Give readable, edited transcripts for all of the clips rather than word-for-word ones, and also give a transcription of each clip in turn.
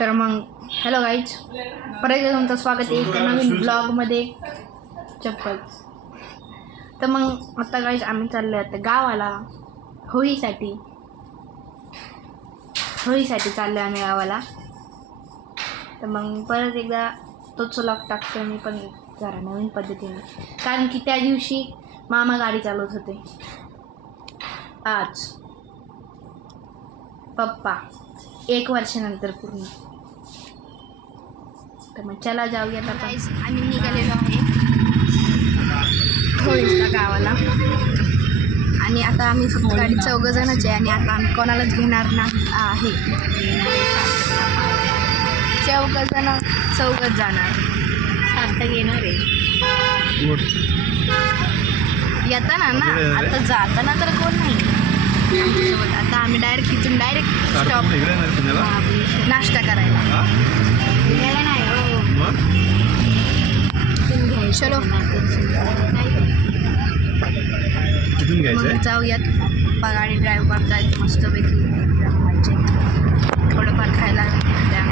तर मग hello guys, परत एकदा तुमचं स्वागत आहे एका नवीन ब्लॉगमध्ये. चप्पल. तर मग आता गाईज आम्ही चाललो आता गावाला होळीसाठी चाललो आम्ही गावाला. तर मग परत एकदा तोच व्लॉग टाकतो मी, पण जरा नवीन पद्धतीने, कारण की त्या दिवशी मामा गाडी चालवत होते, आज पप्पा 1 वर्षानंतर पूर्ण. तर मग चला जाऊयात आपण. आम्ही निघालेलो आहे होळीच्या गावाला, आणि आता आम्ही फक्त गाडी 4 जणच आहे, आणि आता आम्ही कोणालाच घेणार नाही आहे. 4 जण 4च जाणार. आता घेणार आहे येताना ना, आता जाताना तर कोण नाही सोबत. आता आम्ही डायरेक्ट स्टॉप नाश्ता करायला. चलो मग जाऊयात. पप्पा गाडी ड्राईव्ह करतायत मस्तपैकी, थोडंफार खायला त्या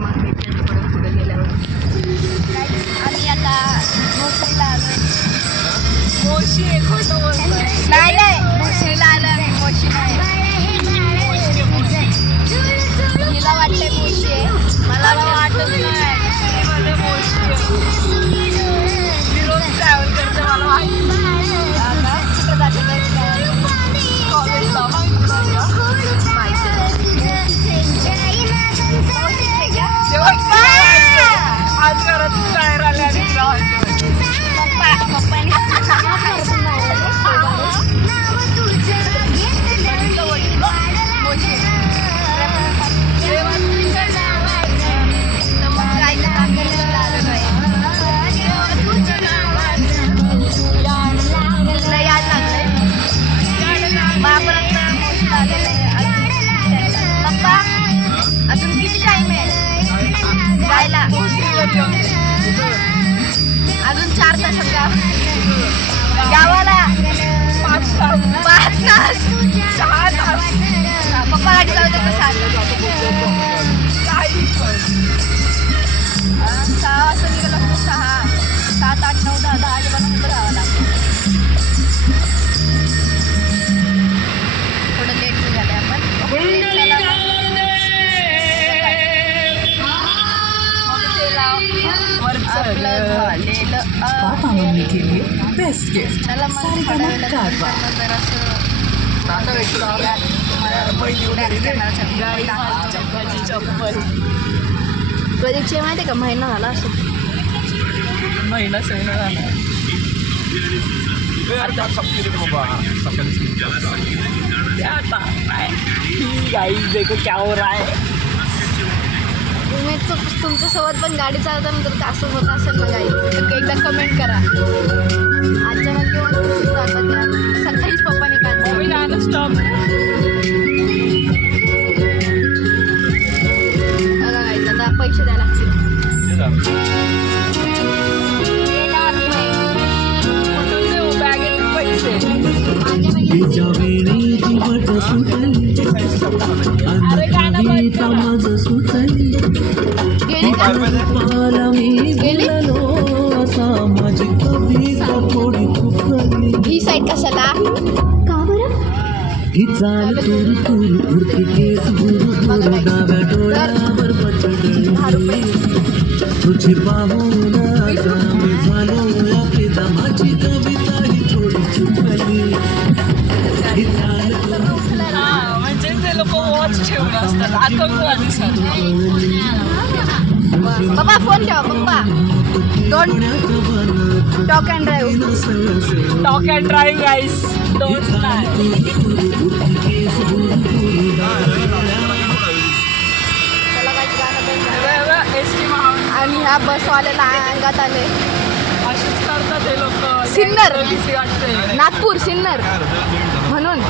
मग भेटेल थोडं पुढे गेल्यावर. आम्ही आता भोसरीला आलोय. नाही भोसरीला आलो आम्ही. मोशी नाही, हिला वाटतंय मोशी आहे, मला वाटत नाही. मी रोज ट्रॅव्हल करते, मला माहिती आज घरात बाहेर आले आणि अजून किती टाइम आहे जायला? अजून 4 तास गावाला. 5 तास 6 तास. पप्पा गाडी लावते का 7 6 वाजता निघालं असतं. 6 7 8 9 10 वाजेपर्यंत जावं लागतं. थोडं लेट झालं आपण. चला मग प्रदीपची माहिती आहे का, महिना झाला असं. महिना सैना झाला. देखो क्या हो रहा है. तुम्ही तुमच्यासोबत पण गाडी चालवताना जर का असं होत असेल ना गाई, तर एकदा कमेंट करा. अचानक किंवा सकाळीच पप्पाने काय स्टॉप. बघा गाईच, आता पैसे द्यायला लागतील. ही साईड कशाला का बरं? ही चाल तूर उडते केस डाव्या डोळ्यावर बचडे तुझी पाहून झालो आपली दमाची कविता ही थोडी चुकली. ही चाल म्हणजे ते लोक वॉच ठेवून असतात आतंकवादी सारखे. पप्पा फोन ठेवा. पप्पा don't talk and drive guys, don't नाही. आणि ह्या बसवाल्याला अंगात आले. अशीच करतात हे लोक. सिन्नर नागपूर सिन्नर म्हणून.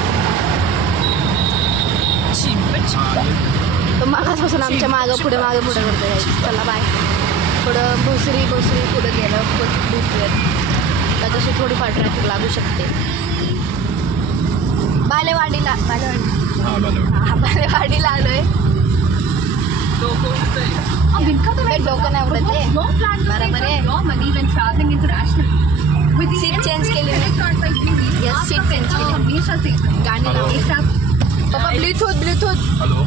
तर मागापासून आमच्या मागं पुढे करतो जायचं. चला बाय. थोडं भोसरी पुढे गेलं भेटूयात. तर तशी थोडीफार ट्रॅफिक लागू शकते. बालेवाडीला आलोय. ते डोकं नाही उडत ते. बरोबर आहे. सीट चेंज केली. येस, सीट चेंज केली. गाणी लावली. पप्पा ब्लूटूथ हॅलो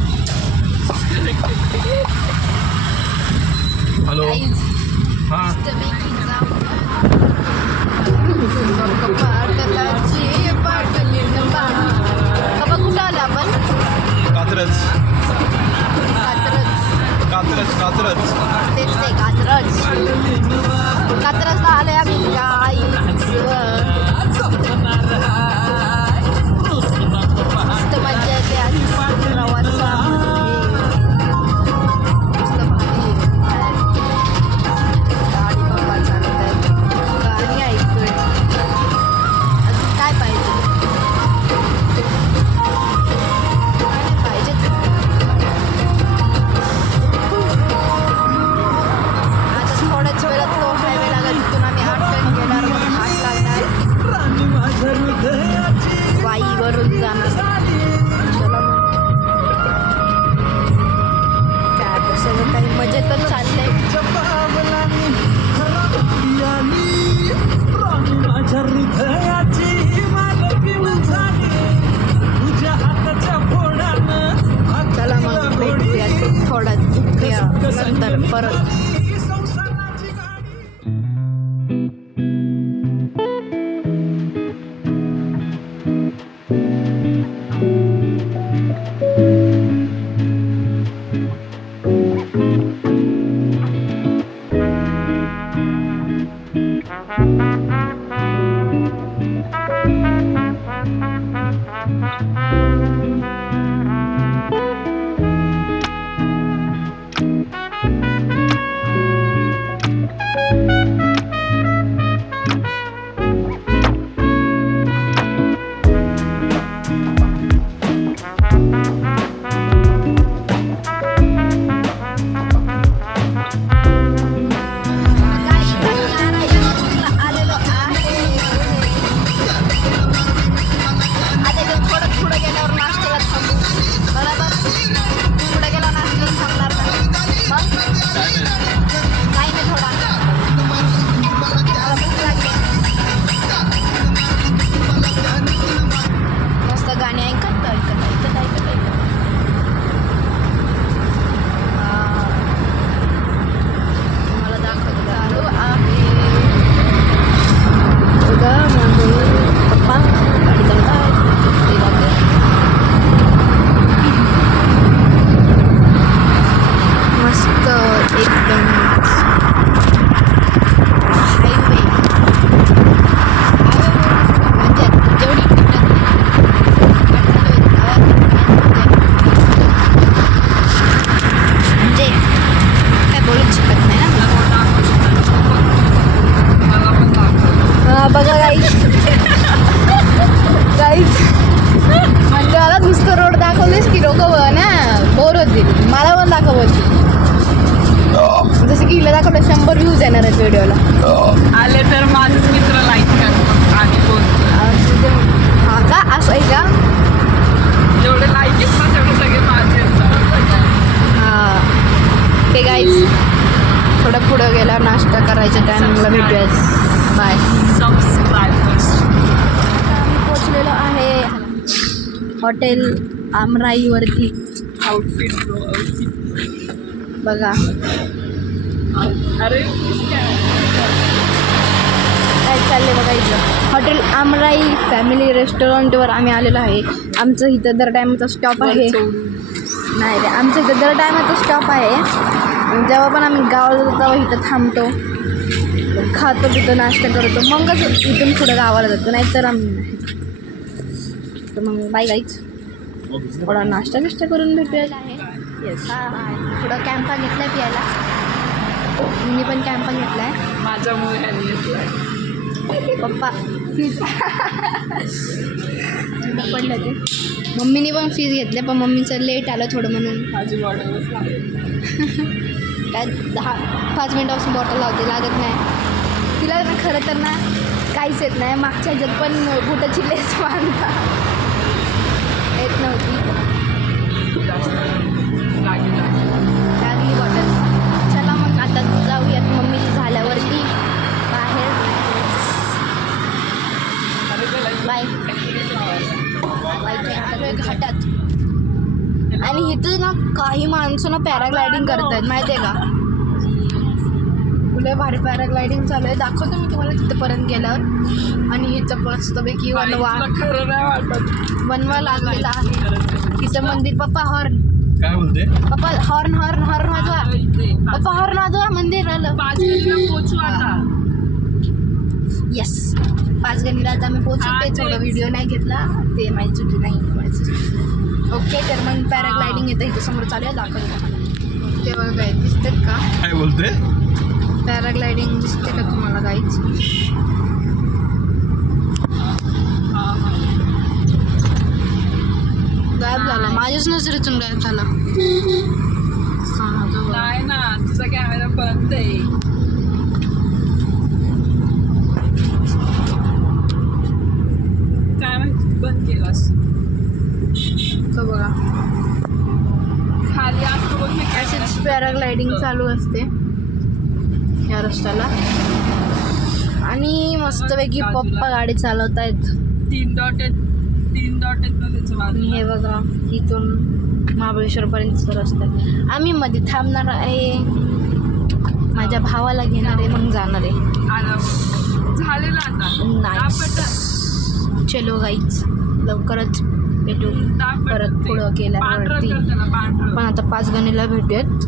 हॅलो हां पप्पा कुठं आलं आपण? कात्रज कात्रज. कात्रज तेच ते कात्रज. कात्रजला आलोय आम्ही. मस्त मजा येते आज प्रवासामध्ये. मस्त भारी आहे. गाडी बाबा चालत आहे. गाणी ऐकतोय. अजून काय पाहिजे? पाहिजेच. आता थोड्याच वेळात तो हायवे लागला. तिथून आम्ही 8 टन गेल्यावर मग 8 लागणार. वाईवरून जाणार. चला मग. काय सगळं काही मजेतच चाललंय. चला मग भेटूया थोडा नंतर परत. बघा गाईज म्हणजे मला नुसतं रोड दाखवलेस की लोक ना बोर होतील. मला पण दाखवायची जसं की हिला दाखवलं 100 व्ह्यूज येणार आहेत व्हिडिओला. आले तर माझेच मित्र लाईक करतात आणि बोलतो. हा का असं आहे का? जेवढे लाईक आहेत ना तेवढे सगळे माझे. हां ते गाईज थोडं पुढं गेल्यावर नाश्ता करायच्या टायमिंगला भेटूया. बाय. सबस्क्रायबर्स. आम्ही पोचलेलो आहे हॉटेल आमराईवरती. आउटफिट बघा अरे काय चाललंय बघा इथं. हॉटेल आमराई फॅमिली रेस्टॉरंटवर आम्ही आलेलो आहे. आमचं इथं दर टायमाचा स्टॉप आहे. नाही रे, आमचं इथं दर टायमाचा स्टॉप आहे. जेव्हा पण आम्ही गावाला जातो तेव्हा इथं थांबतो, खातो पितो, नाश्ता करतो, मगच इथून पुढं गावाला जातो. नाहीतर आम्ही नाही. तर मग बाय गाईच, थोडा नाश्ता बिष्टा करून भेटूया आहे. येस, थोडा कॅम्पा घेतला आहे प्यायला. मी पण कॅम्पा घेतला आहे माझ्यामुळे ह्याने घेतलाय. पप्पा फीज पडलं ते. मम्मीने पण फीज घेतले, पण मम्मीचं लेट आलं थोडं म्हणून. माझी बॉटलच काय 5 मिनटापासून बॉटल लागत नाही तिला ना. खरं तर ना काहीच येत नाही. मागच्या ह्याच्यात पण बुटाची लेस बांधता येत नव्हती. लागली ना काही माणसं ना पॅराग्लायडिंग करतायत माहितीये का. लय भारी पॅराग्लायडिंग चालू आहे. दाखवतो मी तुम्हाला तिथपर्यंत गेल्यावर. आणि इथं मस्तपैकी वनवा खरं नाही वाटत. वनवा लागलेला आहे इथं मंदिर. पप्पा हॉर्न, काय बोलते? पप्पा हॉर्न हॉर्न हॉर्न वाजवा. पप्पा हॉर्न वाजवा. मंदिर आलं. 5 गणीला पोचू आता. येस 5 गणीला आता आम्ही पोहोचू. हा, तेच एवढा तेच. व्हिडिओ नाही घेतला ते माझी चुकी नाही माझी. ओके तर मग पॅराग्लायडिंग येतं इथं समोर चालू आहे. दाखवतो तुम्हाला. ते बघा काय दिसतात का काय बोलते? पॅराग्लायडिंग दिसते का तुम्हाला काहीच. गायब झाला माझ्याच नजरेतून गायब झाला. हां तो बघा. नाही ना तुझा कॅमेरा बंद आहे. काय माहिती बंद केलास. तो बघा खाली असतो बघ मी काय अशीच पॅराग्लायडिंग चालू असते या रस्त्याला. आणि मस्तपैकी पप्पा गाडी चालवत आहेत. 3 डॉट आहेत ना त्याच्या आणि हे बघा इथून महाबळेश्वरपर्यंतचा रस्ता आहे. आम्ही मध्ये थांबणार आहे. माझ्या भावाला घेणार आहे मग जाणार आहे. आलं झालेलं आता. नाही चलो गाईच लवकरच भेटू परत पुढं गेल्यावरती. पण आता 5 गणीला भेटूयात.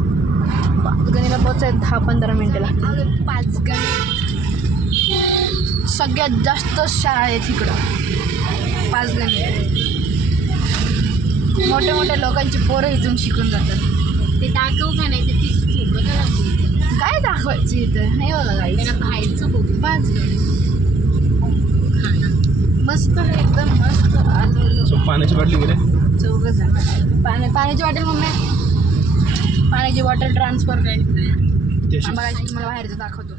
5 गणीला पोचायला 10-15 मिनिटं लागतील. 5 गणी सगळ्यात जास्त शाळा आहेत इकडं 5 गणी. मोठ्या मोठ्या लोकांची पोरं इथून शिकून जातात. ते दाखव का नाही ते काय दाखवायचं इथं नाही बघा गाईच. खायचं बघू 5 गणी मस्त आहे एकदम मस्त. आलो पाण्याची बाटली गेले 4 जण. पाण्याची बॉटल मम्मी पाण्याची बॉटल ट्रान्सफर मला तुम्हाला बाहेरचं दाखवतो.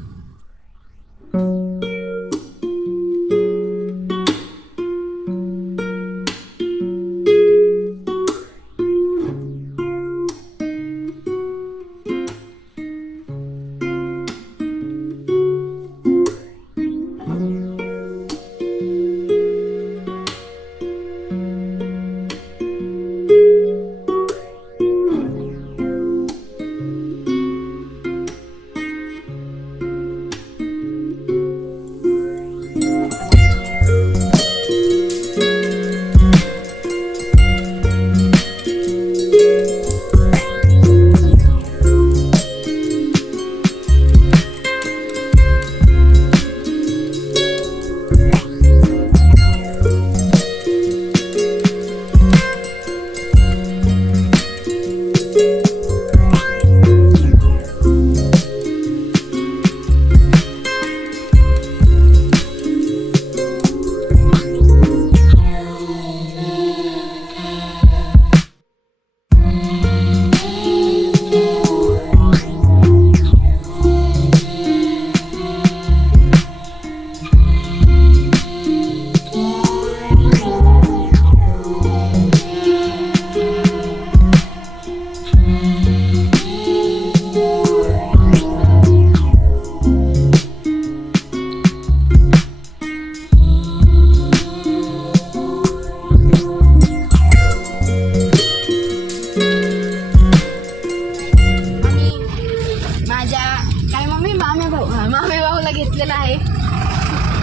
घेतलेला आहे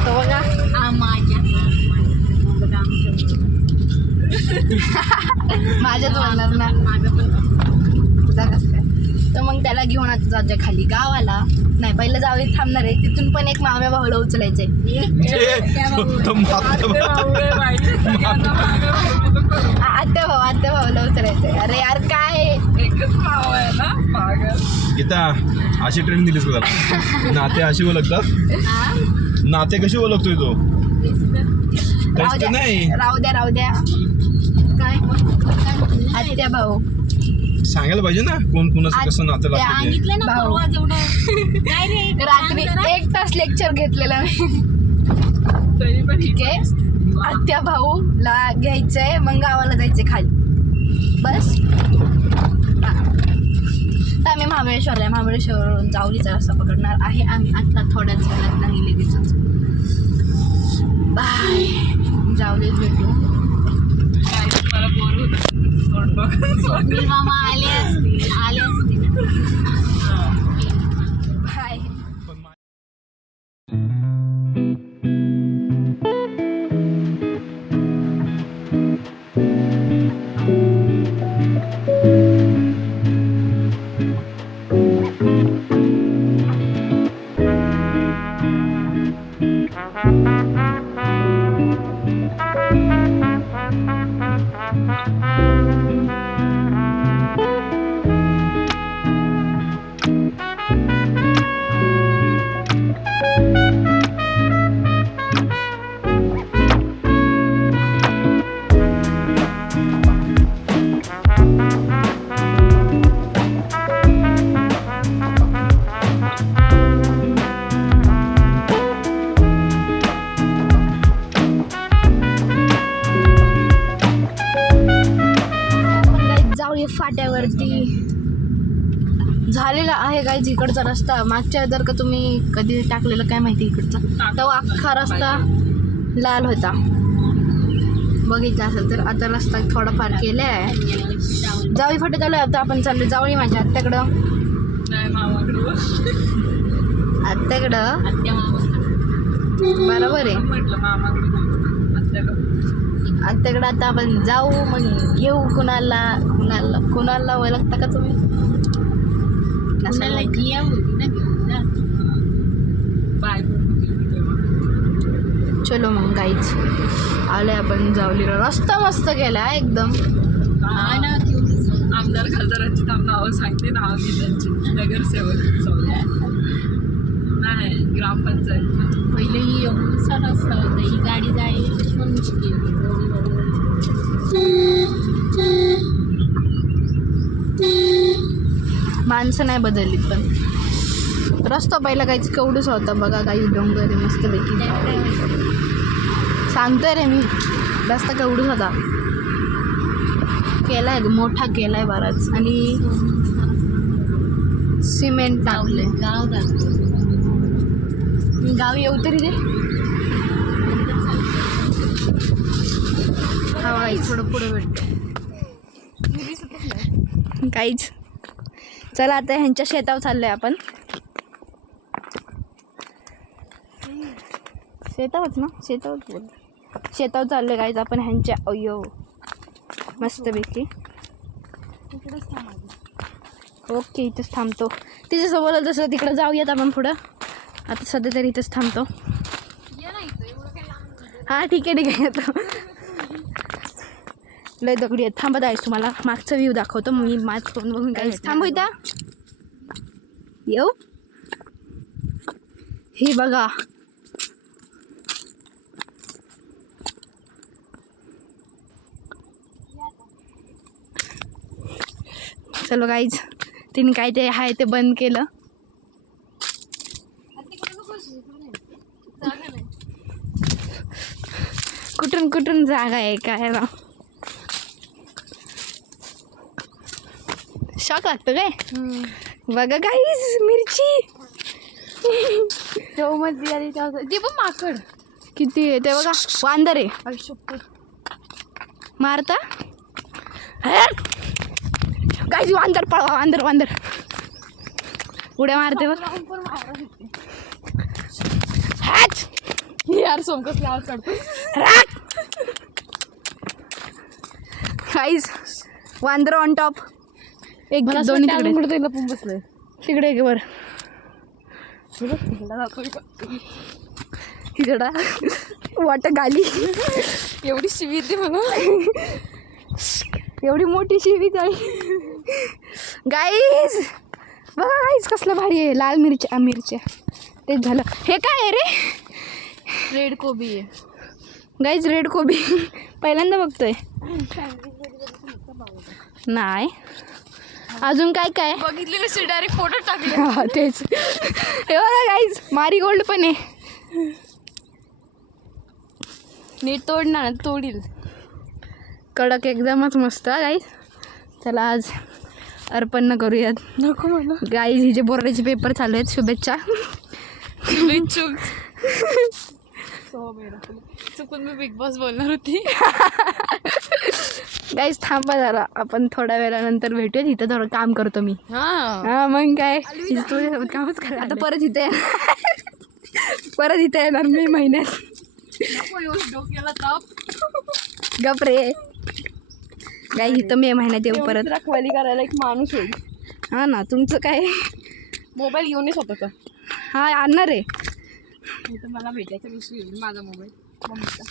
तो बघा. माझ्याच म्हणणार ना तुझा कसं काय. तर मग त्याला घेऊन आता जाऊ खाली गावाला. नाही पहिलं जाऊ थांबणार आहे. तिथून पण एक माम्या भाऊला उचलायचंय. आत्या भाऊला उचलायचंय. अरे यार काय एकच भाव आहे ना पागल. गीता अशी ट्रेन दिलीस का त्याला? नाते अशी ओळखतात. नाते कशी ओळखतोय तो? नाही राहू द्या काय आत्या भाऊ सांगायला पाहिजे ना कोण कुणाचं कसं नातं लागतं. भाऊ रात्री 1 तास लेक्चर घेतलेलं मी. तरी पण ठीक आहे. आत्या भाऊला घ्यायचंय मग गावाला जायचंय खाली बस. तर आम्ही महाबळेश्वरवरून जावलीचा रस्ता पकडणार आहे आम्ही आता थोड्याच वेळात. नाही लगेचच बाय. जावलीत भेटू. काय मला बोर होत. तोंड बघून स्वप्नील मामा आले असतील बाय. फाट्यावरती झालेला आहे काय इकडचा रस्ता. मागच्या जर का तुम्ही कधी टाकलेलं काय माहिती इकडचा, तेव्हा अख्खा रस्ता लाल होता, बघितला असेल तर. आता रस्ता थोडाफार केला आहे. जावळी फाटे चालू आहे. आता आपण चाललो जावळी माझ्या आत्याकडं. नाही मामाकडं आत्याकडं आत्या मामा बरोबर आहे. म्हटलं मामाकडं आत्याकडं आता आपण जाऊ, मग घेऊ कुणाला ओळखता का तुम्ही? कुणाला जिया होती ना घेऊन जा. बाय. चलो मग गाईच आले आपण जावलीला. रस्ता मस्त केला एकदम. हा ना घेऊन आमदार खासदारांची नावं सांगते, नाव त्यांची नगरसेवक नाही ग्रामपंचायत. पहिले ही एवढीसा रस्ता होता, ही गाडी जायची पण मुश्किल. माणसं नाही बदलली पण रस्ता पहिला काहीच केवढंच होता बघा. काही डोंगर आहे मस्तपैकी. सांगतोय रे मी, रस्ता केवढंच होता. केलाय मोठा केलाय बराच, आणि सिमेंट टाकले. गाव दाखव. गाव येऊ तरी दे. हा गाईच थोडं पुढे भेटतो काहीच. चला आता ह्यांच्या शेतावर चाललोय आपण. शेतावरच ना, शेतावर चाललोय गाईच आपण ह्यांच्या. अय्यो मस्तपैकी. ओके इथंच थांबतो. तिच्यासोबत जसं तिकडं जाऊयात आपण पुढं. आता सध्या तरी इथंच थांबतो. हां ठीक आहे येतो. लय दगडी आहेत. थांबत आहेस तुम्हाला मागचा व्ह्यू दाखवतो. मी माझ फोन बघून काय थांबू इथं. येऊ ही बघा. चलो गाईज, तिने काय ते आहे ते बंद केलं. कुठून कुठून जागा आहे काय ना. शॉक लागतं काय. बघा गाईज मिरची. ती पण माकड किती आहे ते बघा. वांदर आहे मारता गाईज. वांदर पळवा. वांदर उड्या मारते बघ. यार सोमकस आवाज काढतो. गाईज वांदर ऑन टॉप. एक दोन्ही तिकडे बसलोय तिकडे एक वर. हिजडा वाट गाली. एवढी शिवी येते मला. एवढी मोठी शिवी झाली गाईज. बघा गाईज कसलं भारी आहे. लाल मिरच्या तेच झालं. हे काय आहे रे. रेड कोबी आहे गाईज. रेड कोबी पहिल्यांदा बघतोय. नाही अजून काय काय बघितली कशी डायरेक्ट फोटो टाकले. हा तेच. हे बघा गाईज मारीगोल्ड पण आहे. नीट तोडणार तोडील. कडक एकदमच मस्त गाईज. चला आज अर्पण करूयात. नको म्हणा गाईज हिचे बोर्डाचे पेपर चालू आहेत. शुभेच्छा. चुकून मी बिग बॉस बोलणार होती. गाईज थांबा जरा, आपण थोड्या वेळानंतर भेटूया. तिथं थोडं काम करतो मी. हा मग काय तुझ्यासोबत कामच करा. आता परत इथे येणार मी महिन्यात. डोक्याला ताप. गप रे गाई, इथं मे महिन्यात येऊ परत. रखवाली करायला एक माणूस होईल. हा ना, तुमचं काय मोबाईल घेऊन येत होता. हा आणणार आहे. तर मला भेटायच्या दिवशी येईल माझा मोबाईल मम्मीचा.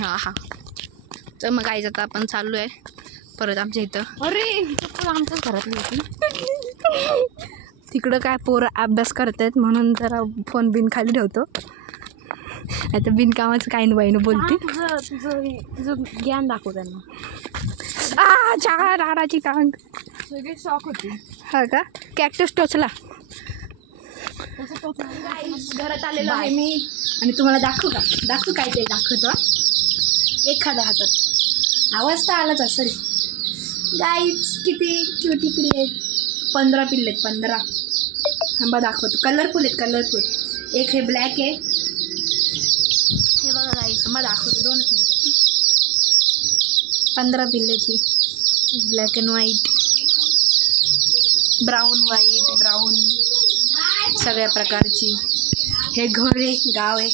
हा हा, तर मग गाईज आता आपण चाललो आहे परत आमच्या इथं. अरे आमच्याच घरातली होती. तिकडं काय पोरं अभ्यास करतायत म्हणून जरा फोन बिन खाली ठेवतो. नाही तर बिनकामाचं काही नाही बाईनं बोलते. तुझं ज्ञान दाखव त्यांना. चार हाराची टांग. सगळे शॉक होते. हा का, कॅक्टस टोचला. घरात आलेलो आहे मी आणि तुम्हाला दाखवू काय ते दाखवतो. एखाद्या हातात आवाज तर आलाच असेल. गाईज किती क्युटी पिल्ले आहेत. 15 पिल्ले आहेत. 15. थांबा दाखवतो. कलरफुल आहेत, कलरफुल. एक हे ब्लॅक आहे. हे बघा गाईज, थांबा दाखवतो 2 मिनिटं. 15 पिल्लेची ब्लॅक अँड व्हाईट, ब्राऊन सगळ्या प्रकारची. हे घर आहे, गाव आहे.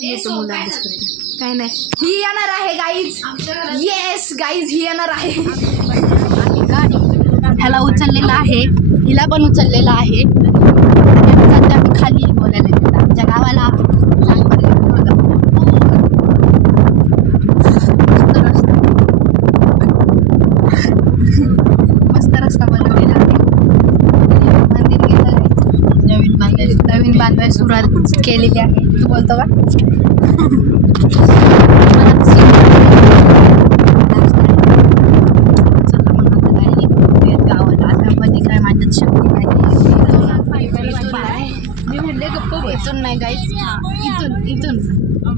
हे तर मुलं अभ्यास करते. काय नाही, ही येणार आहे गाईज. येस गाईज, ही येणार आहे. ह्याला उचललेला आहे, हिला पण उचललेला आहे. आणि सध्या मी खाली बोलायला गेलो. आमच्या गावाला मस्त रस्ता बनवलेला आहे. मंदिर गेलं नवीन बांधवायला सुरुवात केलेली आहे. तू बोलतो का? गावाला आता मध्ये काय माझ्यात शक्ती नाही. मी म्हणले गप्प. इथून नाही गाईच,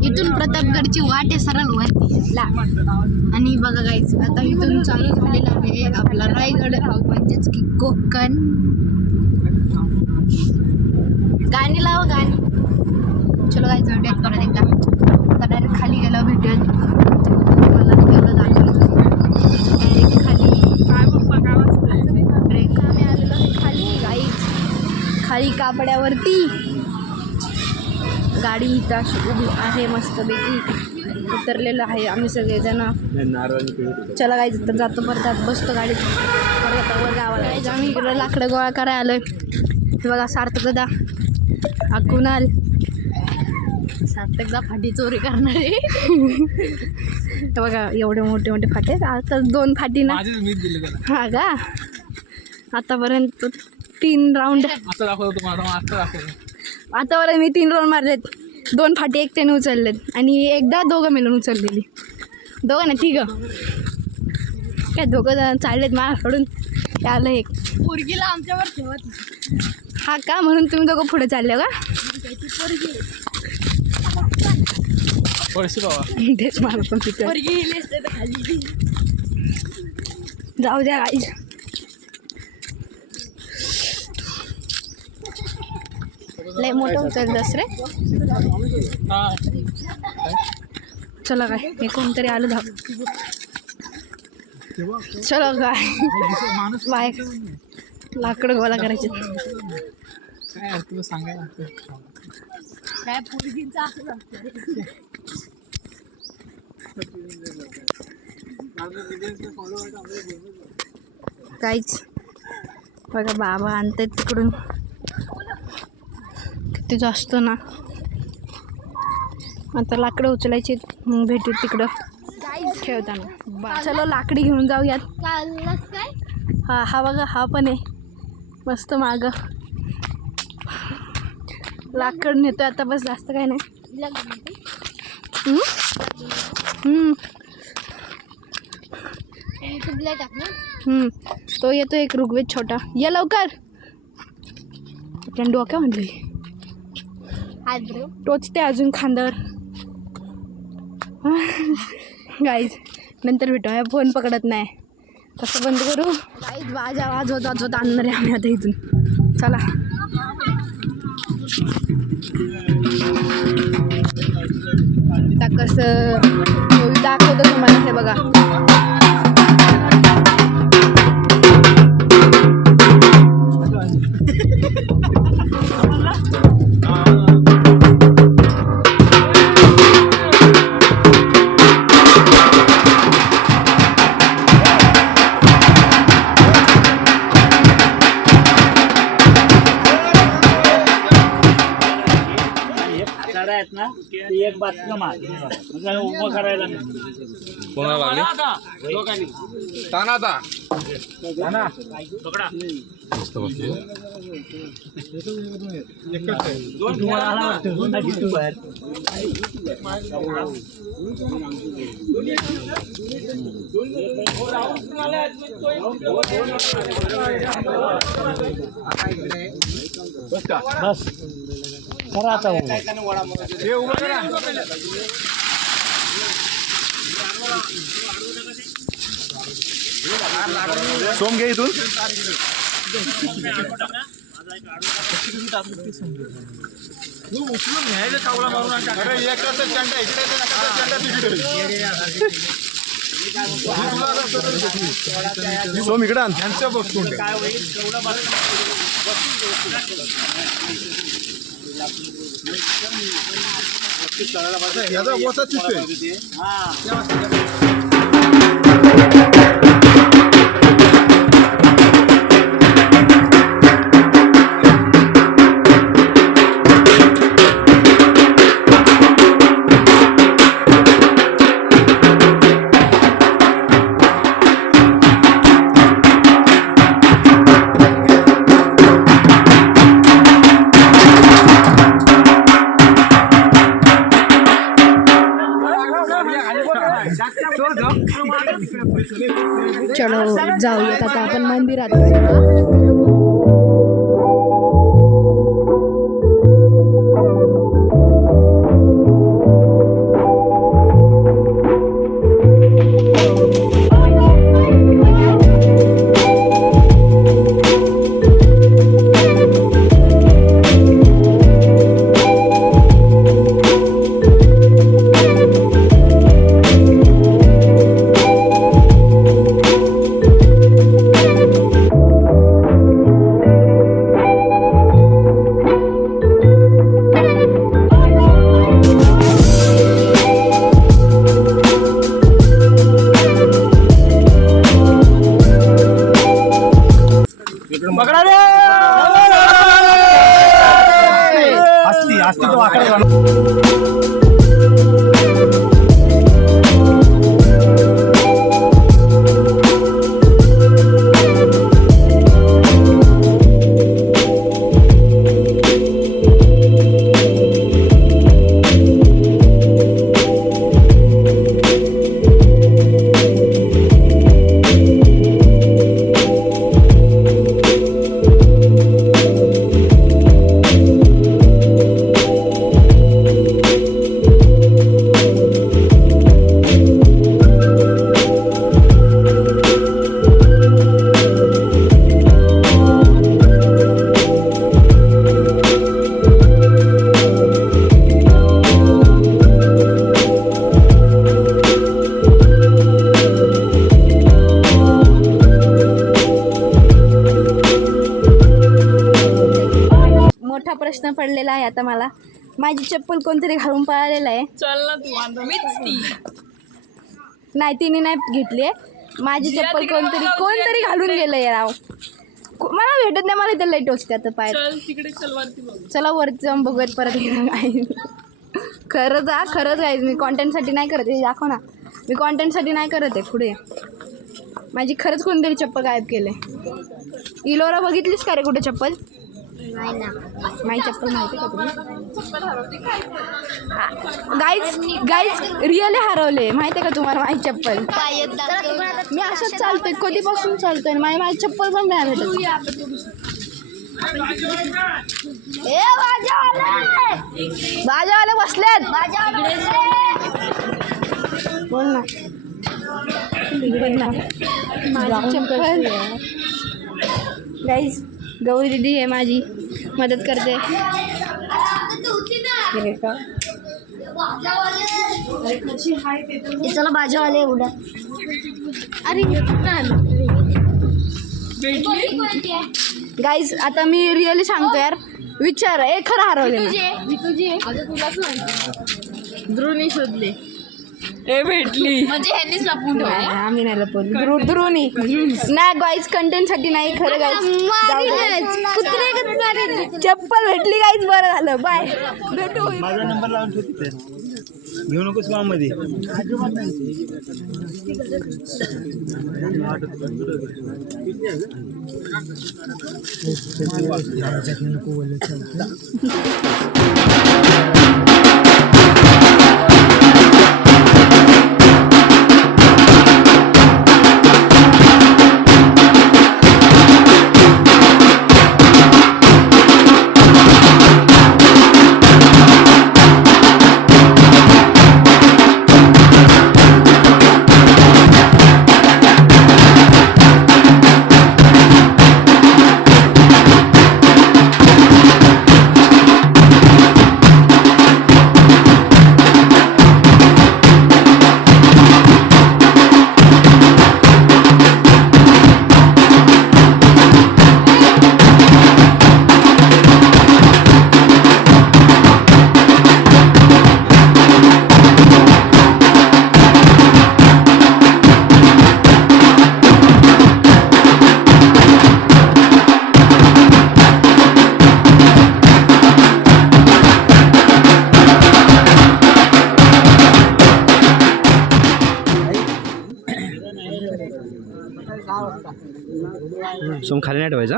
इथून प्रतापगडची वाट आहे सरळ वरती. आणि बघा गाईच, आता इथून चालू झालेला आहे आपला रायगड, म्हणजेच की कोकण. गाणी लावा, गाणी. चलो गाईच, भेटूयात परत एकदा. आता डायरेक्ट खाली गेला भेटूयात. मला तेवढं दाखवायचं डायरेक्ट खाली. ब्रेक आम्ही आलेलो आहे खाली गाईच, खाली कापड्यावरती. गाडी इथं अशी उभी आहे मस्तपैकी. उतरलेलं आहे आम्ही सगळेजण. चला गाईज, तर जातो परत. बसतो गाडीत परत वर गावाला. आम्ही इकडं लाकडं गोळा करायला आलोय. हे बघा सार्थक दादा, हा कुणाल. सार्थकदा फाटी चोरी करणार आहे. तर बघा एवढे मोठे मोठे फाटे. आता 2 फाटी ना. हा का, आतापर्यंत 3 राऊंड. आतापर्यंत मी 3 राऊंड मारलेत. 2 फाटी एकट्याने उचललेत आणि एकदा दोघं मिळून उचललेली. दोघं ना 3. काय 2 जण चाललेत माझ्याकडून. आलं एक पोरगीला आमच्यावर ठेवत. हा का, म्हणून तुम्ही दोघं पुढे चालले का? तेच मला पण तिथे जाऊ द्या गाईज. लय मोठं उचलतस रे. चला काय, हे कोणतरी आलं धाव. चलो काय, बाय. लाकडं गोळा करायचे. काय तुला सांगायला काय पोरगींचा असं असतं. काहीच बघा, बाबा आणतात तिकडून. किती जास्त ना. आता लाकडं उचलायची, मग भेटू तिकडं ठेवताना. चलो लाकडी घेऊन जाऊयात. हा बघा, हा पण आहे मस्त मागं. लाकड नेतोय आता, बस जास्त काय नाही. तो येतो एक ऋग्वेद छोटा. या लवकर. आपल्या डोक्या म्हणली टोचते अजून खांद्यावर. गाईज नंतर भेटू. फोन पकडत नाही, कसं बंद करू. गाईज आवाज होत आणणार आहे आम्ही आता इथून. चला. आता कसं दाखवतो तुम्हाला, हे बघा. आहेत ना ते एक बातमी मार म्हणजे उभं करायला कोणाला लागले ताना आता पकडा मस्त बसते. बस करा आता हे उभं करा. सोम घे इथून. सोम इकडे आण. त्यांचं बघतो याचा बोसा चुकतोय. चलो जाऊयात आता आपण मंदिरात. मोठा प्रश्न पडलेला आहे आता मला. माझी चप्पल कोणतरी घालून पळालेला आहे. चल ना तू आता मीच ती. नाही तिने नाही घेतली आहे माझी चप्पल. कोणतरी घालून गेलंय राव. मला भेटत नाही. मला इथे लई टोचते आता पाय. चल तिकडे चल वरती बघू. चला वरती जाऊन बघूयात परत. खरंच आहे मी कॉन्टेंटसाठी नाही करत. हे दाखव ना, मी कॉन्टेंटसाठी नाही करत आहे. पुढे माझी खरंच कोणतरी चप्पल गायब केले. इलोरा बघितलीस का रे कुठे चप्पल? नाही ना, माझी चप्पल माहिती का तुला? गाईज रिअली हरवले माहिती आहे का तुम्हाला माझी चप्पल? मी असंच चालतोय कधीपासून चालतोय. माझी चप्पल पण नाही भेटत. भाज्यावाले बसलेत. बोल ना. माझी चप्पल गाईज गौरी दीदी आहे माझी, मदत करते. चला भाज्यावाले एवढा. अरे गाईज आता मी रिअली सांगतो यार, विचार खरं हरवले तुलाच माहिती. ध्रुवनी शोधले हे भेटली म्हणजे ह्यांनीच लपून ठेवले. आम्ही नाही लपवलं. ध्रुवनी नाही गाईज, कंटेंट साठी नाही खरं गाईज. चप्पल भेटली गाईज, बरं झालं. बाय, भेटू. माझा नंबर लावून ठेव तिथे, घेऊ नकोस मग मध्ये. सोम खाली नाही ठेवायचा.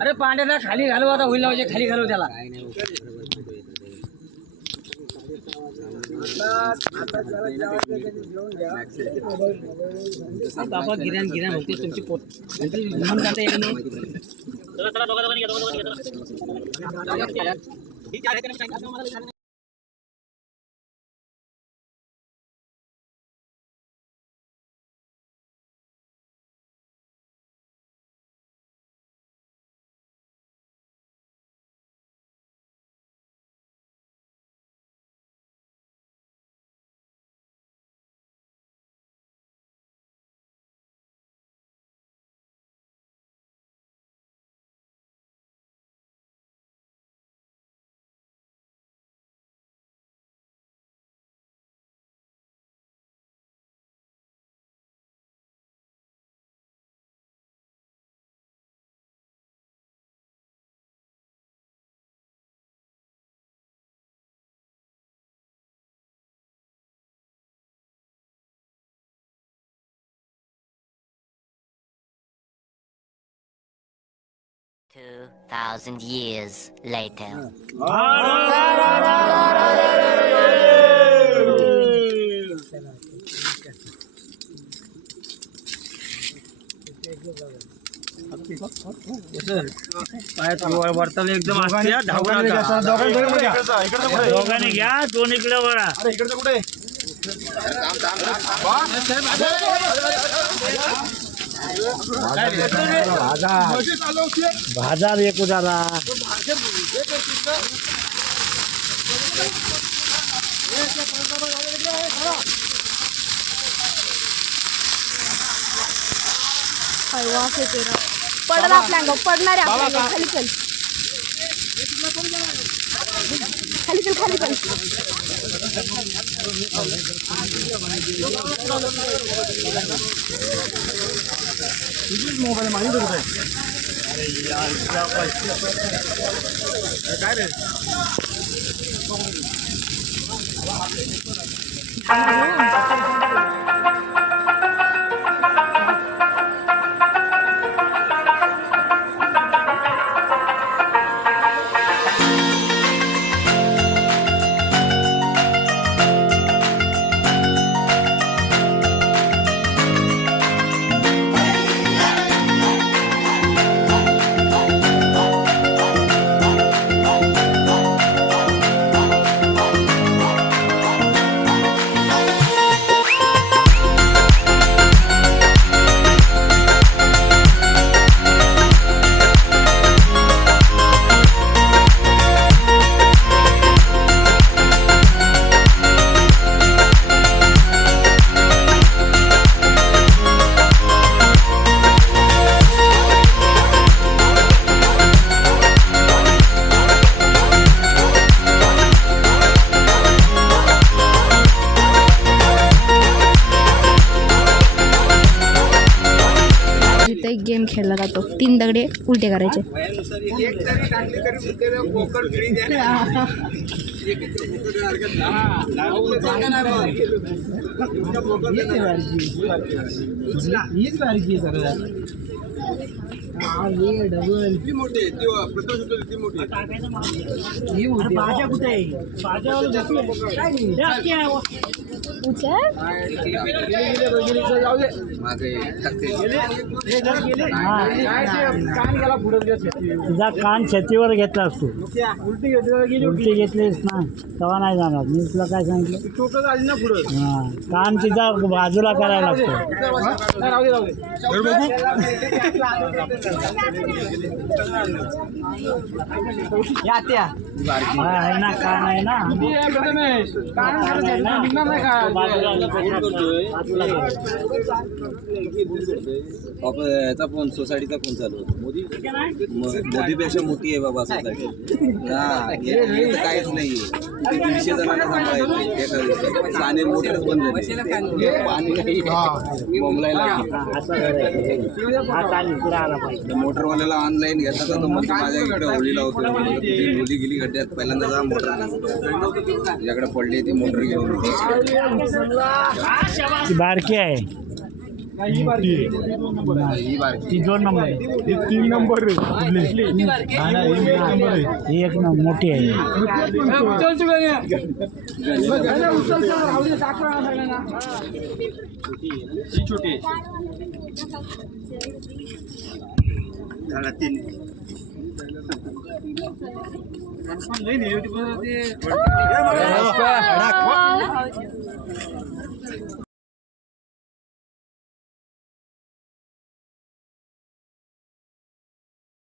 अरे पांड्याला खाली घालू, आता होईल म्हणजे खाली घालू त्याला. गिऱ्यान गिऱ्यान होते तुमची पोट घेऊन जाता येईल नाही. $2,000 years later. वरताला एकदम दोघांनी घ्या, दोन इकडे वळा. इकडचं कुठे बाजार एक उदारा. पडणार आपल्या अंगावर, पडणार आहे आपल्या अंगावर. खाली चल, खाली चल, खाली चल. मोबाईल माहिती होत काय रे. करायला जातो 3 दगडे उलटे करायचे. भाज्या कुठे आहे? तुझा कान छातीवर घेतला असतो. उलटी घेतलीस ना तेव्हा नाही जाणार. मी तुला काय सांगितलं? हा, कान तिचा बाजूला करायला लागतो. हा, आहे ना, कान आहे ना. याचा फोन सोसायटीचा फोन चालू होता. मोदीपेक्षा मोठी आहे बाबा सोसायटी. हा, हे तर काहीच नाही. 150 जणांना सांभाळायचं. साने मोटरच बंद झाली. पाणी नाही. बोंबलायला मोटरवाल्याला ऑनलाईन घेतला तर तो म्हणतो माझ्या इकडे होळीला होतो. मुली गेली खड्ड्यात पहिल्यांदा जा मोटर याकडे पडली ती मोटर घेऊन. ती बारकी आहे. ही बारकी. ती 2 नंबर आहे. 3 नंबर ही 1 नंबर मोठी आहे. छोटी